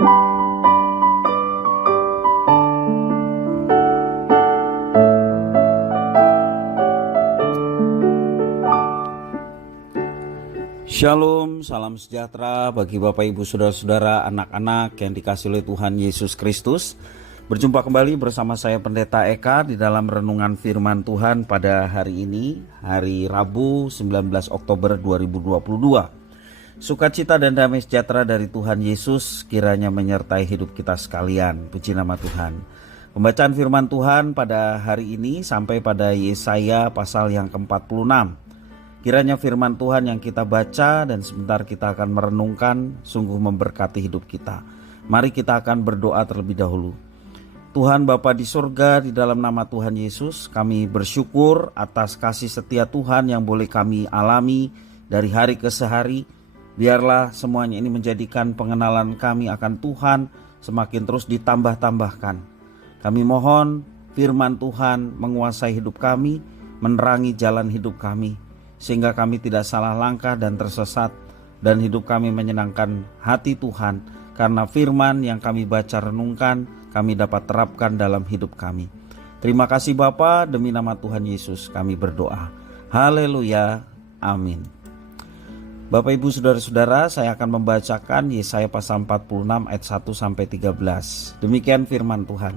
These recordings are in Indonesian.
Shalom, salam sejahtera bagi Bapak Ibu Saudara-saudara, anak-anak yang dikasihi oleh Tuhan Yesus Kristus. Berjumpa kembali bersama saya Pendeta Eka di dalam renungan firman Tuhan pada hari ini, hari Rabu 19 Oktober 2022. Sukacita dan damai sejahtera dari Tuhan Yesus kiranya menyertai hidup kita sekalian. Puji nama Tuhan. Pembacaan firman Tuhan pada hari ini sampai pada Yesaya pasal yang ke-46. Kiranya firman Tuhan yang kita baca dan sebentar kita akan merenungkan sungguh memberkati hidup kita. Mari kita akan berdoa terlebih dahulu. Tuhan Bapa di surga, di dalam nama Tuhan Yesus, kami bersyukur atas kasih setia Tuhan yang boleh kami alami dari hari ke hari. Biarlah semuanya ini menjadikan pengenalan kami akan Tuhan semakin terus ditambah-tambahkan. Kami mohon firman Tuhan menguasai hidup kami, menerangi jalan hidup kami, sehingga kami tidak salah langkah dan tersesat, dan hidup kami menyenangkan hati Tuhan, karena firman yang kami baca renungkan, kami dapat terapkan dalam hidup kami. Terima kasih Bapa, demi nama Tuhan Yesus kami berdoa. Haleluya, amin. Bapak Ibu Saudara-saudara, saya akan membacakan Yesaya pasal 46 ayat 1-13. Demikian firman Tuhan.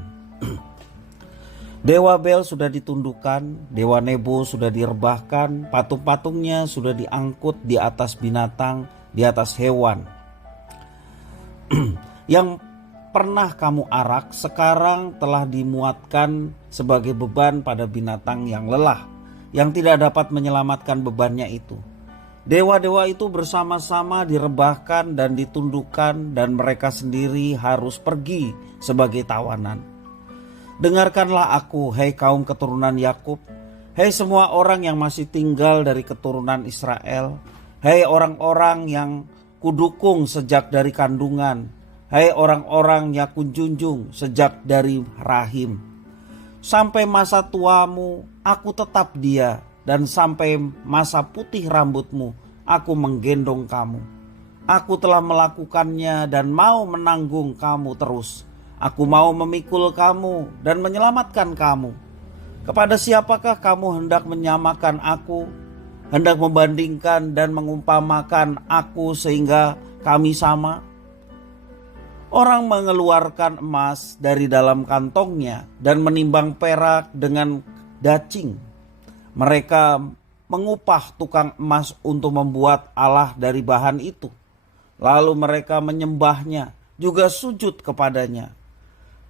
Dewa Bel sudah ditundukkan, Dewa Nebo sudah direbahkan, patung-patungnya sudah diangkut di atas binatang, di atas hewan. Yang pernah kamu arak sekarang telah dimuatkan sebagai beban pada binatang yang lelah, yang tidak dapat menyelamatkan bebannya itu. Dewa-dewa itu bersama-sama direbahkan dan ditundukkan, dan mereka sendiri harus pergi sebagai tawanan. Dengarkanlah aku, hai kaum keturunan Yakub, hai semua orang yang masih tinggal dari keturunan Israel, hai orang-orang yang kudukung sejak dari kandungan, hai orang-orang yang kunjunjung sejak dari rahim. Sampai masa tuamu aku tetap dia, dan sampai masa putih rambutmu aku menggendong kamu. Aku telah melakukannya dan mau menanggung kamu terus. Aku mau memikul kamu dan menyelamatkan kamu. Kepada siapakah kamu hendak menyamakan aku, hendak membandingkan dan mengumpamakan aku sehingga kami sama? Orang mengeluarkan emas dari dalam kantongnya dan menimbang perak dengan dacing. Mereka mengupah tukang emas untuk membuat Allah dari bahan itu. Lalu mereka menyembahnya, juga sujud kepadanya.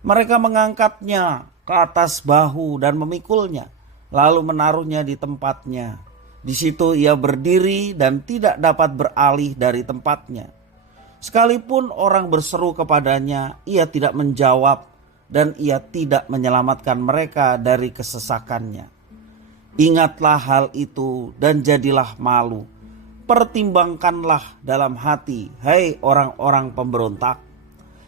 Mereka mengangkatnya ke atas bahu dan memikulnya, lalu menaruhnya di tempatnya. Di situ ia berdiri dan tidak dapat beralih dari tempatnya. Sekalipun orang berseru kepadanya, ia tidak menjawab, dan ia tidak menyelamatkan mereka dari kesesakannya. Ingatlah hal itu dan jadilah malu. Pertimbangkanlah dalam hati, hai orang-orang pemberontak.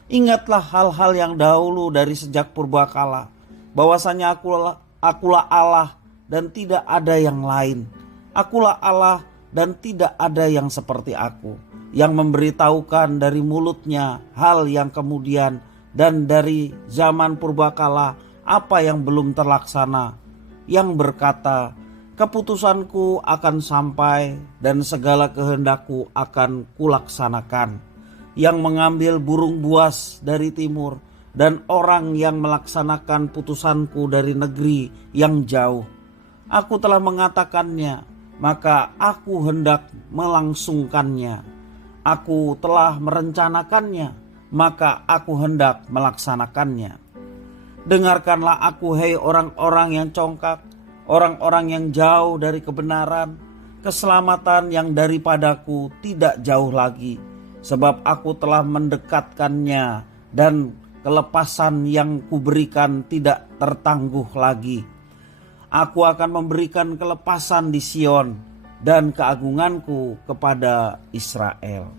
Ingatlah hal-hal yang dahulu dari sejak purbakala, bahwasanya akulah Allah dan tidak ada yang lain. Akulah Allah dan tidak ada yang seperti aku, yang memberitahukan dari mulutnya hal yang kemudian dan dari zaman purbakala apa yang belum terlaksana, yang berkata, keputusanku akan sampai dan segala kehendakku akan kulaksanakan. Yang mengambil burung buas dari timur, dan orang yang melaksanakan putusanku dari negeri yang jauh. Aku telah mengatakannya, maka aku hendak melangsungkannya. Aku telah merencanakannya, maka aku hendak melaksanakannya. Dengarkanlah aku, hai orang-orang yang congkak, orang-orang yang jauh dari kebenaran. Keselamatan yang daripadaku tidak jauh lagi, sebab aku telah mendekatkannya, dan kelepasan yang kuberikan tidak tertangguh lagi. Aku akan memberikan kelepasan di Sion dan keagunganku kepada Israel.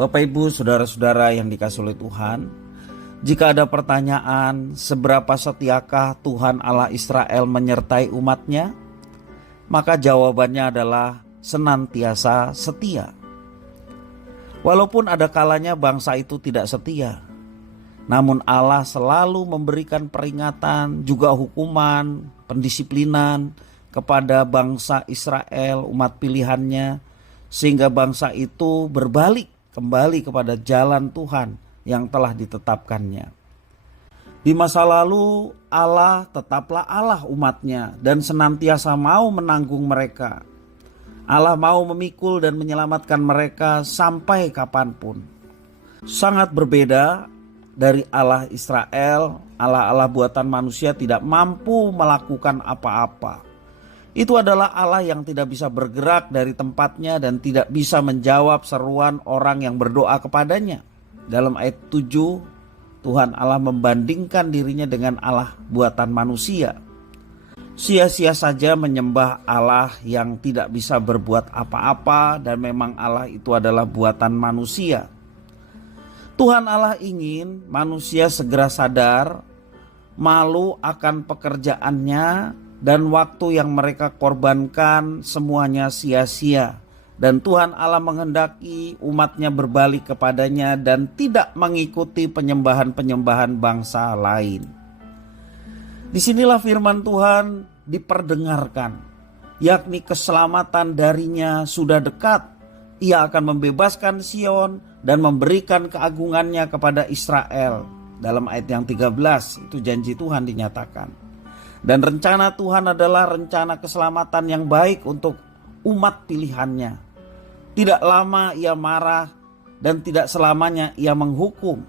Bapak Ibu Saudara-saudara yang dikasihi oleh Tuhan, jika ada pertanyaan seberapa setiakah Tuhan Allah Israel menyertai umatnya, maka jawabannya adalah senantiasa setia. Walaupun ada kalanya bangsa itu tidak setia, namun Allah selalu memberikan peringatan, juga hukuman, pendisiplinan kepada bangsa Israel, umat pilihannya, sehingga bangsa itu berbalik kembali kepada jalan Tuhan yang telah ditetapkannya. Di masa lalu Allah tetaplah Allah umatnya dan senantiasa mau menanggung mereka. Allah mau memikul dan menyelamatkan mereka sampai kapanpun. Sangat berbeda dari Allah Israel, Allah buatan manusia tidak mampu melakukan apa-apa. Itu adalah Allah yang tidak bisa bergerak dari tempatnya dan tidak bisa menjawab seruan orang yang berdoa kepadanya. Dalam ayat 7, Tuhan Allah membandingkan dirinya dengan Allah buatan manusia. Sia-sia saja menyembah Allah yang tidak bisa berbuat apa-apa dan memang Allah itu adalah buatan manusia. Tuhan Allah ingin manusia segera sadar malu akan pekerjaannya dan waktu yang mereka korbankan semuanya sia-sia. Dan Tuhan Allah menghendaki umatnya berbalik kepadanya dan tidak mengikuti penyembahan-penyembahan bangsa lain. Disinilah firman Tuhan diperdengarkan, yakni keselamatan darinya sudah dekat. Ia akan membebaskan Sion dan memberikan keagungannya kepada Israel. Dalam ayat yang 13 itu janji Tuhan dinyatakan. Dan rencana Tuhan adalah rencana keselamatan yang baik untuk umat pilihannya. Tidak lama ia marah dan tidak selamanya ia menghukum.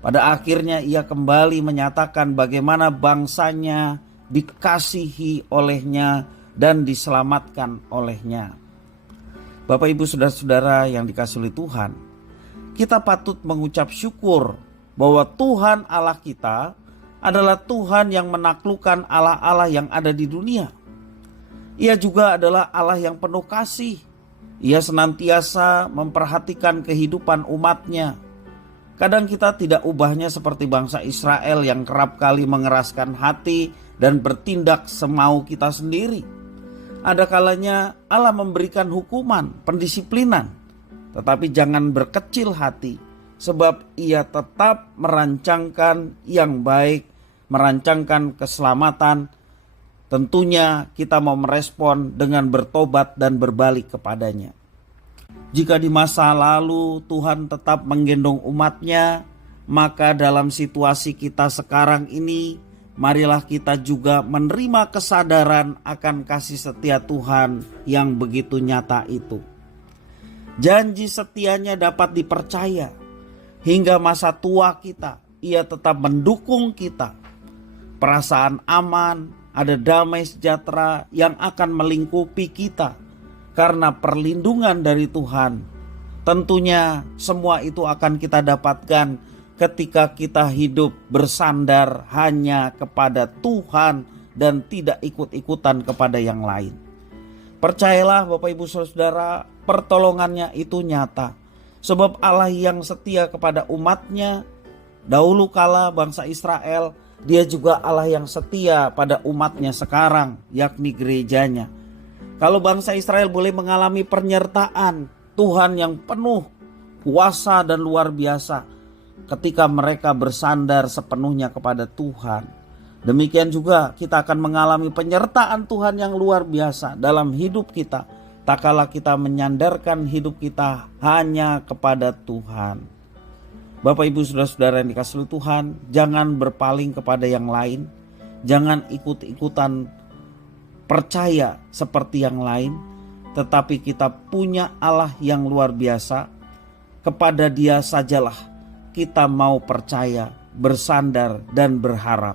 Pada akhirnya ia kembali menyatakan bagaimana bangsanya dikasihi olehnya dan diselamatkan olehnya. Bapak Ibu saudara-saudara yang dikasihi oleh Tuhan, kita patut mengucap syukur bahwa Tuhan Allah kita adalah Tuhan yang menaklukkan Allah-Allah yang ada di dunia. Ia juga adalah Allah yang penuh kasih. Ia senantiasa memperhatikan kehidupan umatnya. Kadang kita tidak ubahnya seperti bangsa Israel yang kerap kali mengeraskan hati dan bertindak semau kita sendiri. Ada kalanya Allah memberikan hukuman, pendisiplinan, tetapi jangan berkecil hati, sebab ia tetap merancangkan yang baik, merancangkan keselamatan. Tentunya kita mau merespon dengan bertobat dan berbalik kepadanya. Jika di masa lalu Tuhan tetap menggendong umatnya, maka dalam situasi kita sekarang ini, marilah kita juga menerima kesadaran akan kasih setia Tuhan yang begitu nyata itu. Janji setianya dapat dipercaya. Hingga masa tua kita, ia tetap mendukung kita. Perasaan aman, ada damai sejahtera yang akan melingkupi kita karena perlindungan dari Tuhan. Tentunya semua itu akan kita dapatkan ketika kita hidup bersandar hanya kepada Tuhan dan tidak ikut-ikutan kepada yang lain. Percayalah Bapak Ibu Saudara, pertolongannya itu nyata. Sebab Allah yang setia kepada umatnya, dahulu kala bangsa Israel, Dia juga Allah yang setia pada umatnya sekarang, yakni gerejanya. Kalau bangsa Israel boleh mengalami penyertaan Tuhan yang penuh kuasa dan luar biasa ketika mereka bersandar sepenuhnya kepada Tuhan, demikian juga kita akan mengalami penyertaan Tuhan yang luar biasa dalam hidup kita, tak kala kita menyandarkan hidup kita hanya kepada Tuhan. Bapak Ibu saudara-saudara yang dikasihi Tuhan, jangan berpaling kepada yang lain, jangan ikut-ikutan percaya seperti yang lain, tetapi kita punya Allah yang luar biasa. Kepada Dia sajalah kita mau percaya, bersandar dan berharap.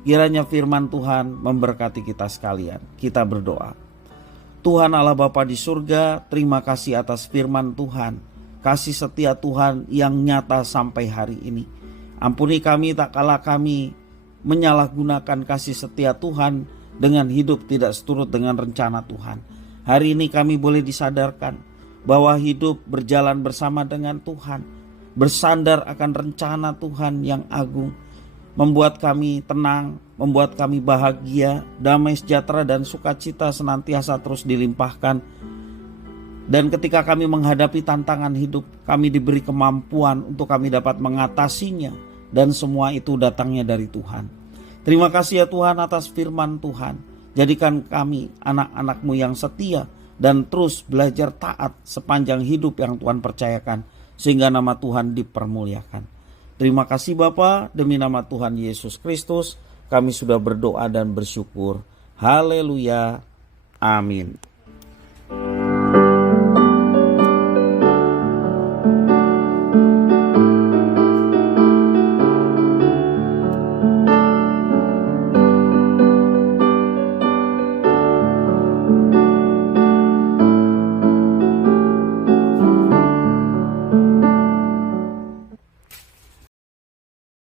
Kiranya firman Tuhan memberkati kita sekalian. Kita berdoa. Tuhan Allah Bapa di surga, terima kasih atas firman Tuhan, kasih setia Tuhan yang nyata sampai hari ini. Ampuni kami tak kala kami menyalahgunakan kasih setia Tuhan dengan hidup tidak seturut dengan rencana Tuhan. Hari ini kami boleh disadarkan bahwa hidup berjalan bersama dengan Tuhan, bersandar akan rencana Tuhan yang agung, membuat kami tenang, membuat kami bahagia, damai sejahtera dan sukacita senantiasa terus dilimpahkan Dan ketika kami menghadapi tantangan hidup, kami diberi kemampuan untuk kami dapat mengatasinya. Dan semua itu datangnya dari Tuhan. Terima kasih ya Tuhan atas firman Tuhan. Jadikan kami anak-anak-Mu yang setia dan terus belajar taat sepanjang hidup yang Tuhan percayakan, sehingga nama Tuhan dipermuliakan. Terima kasih Bapa, demi nama Tuhan Yesus Kristus kami sudah berdoa dan bersyukur. Haleluya. Amin.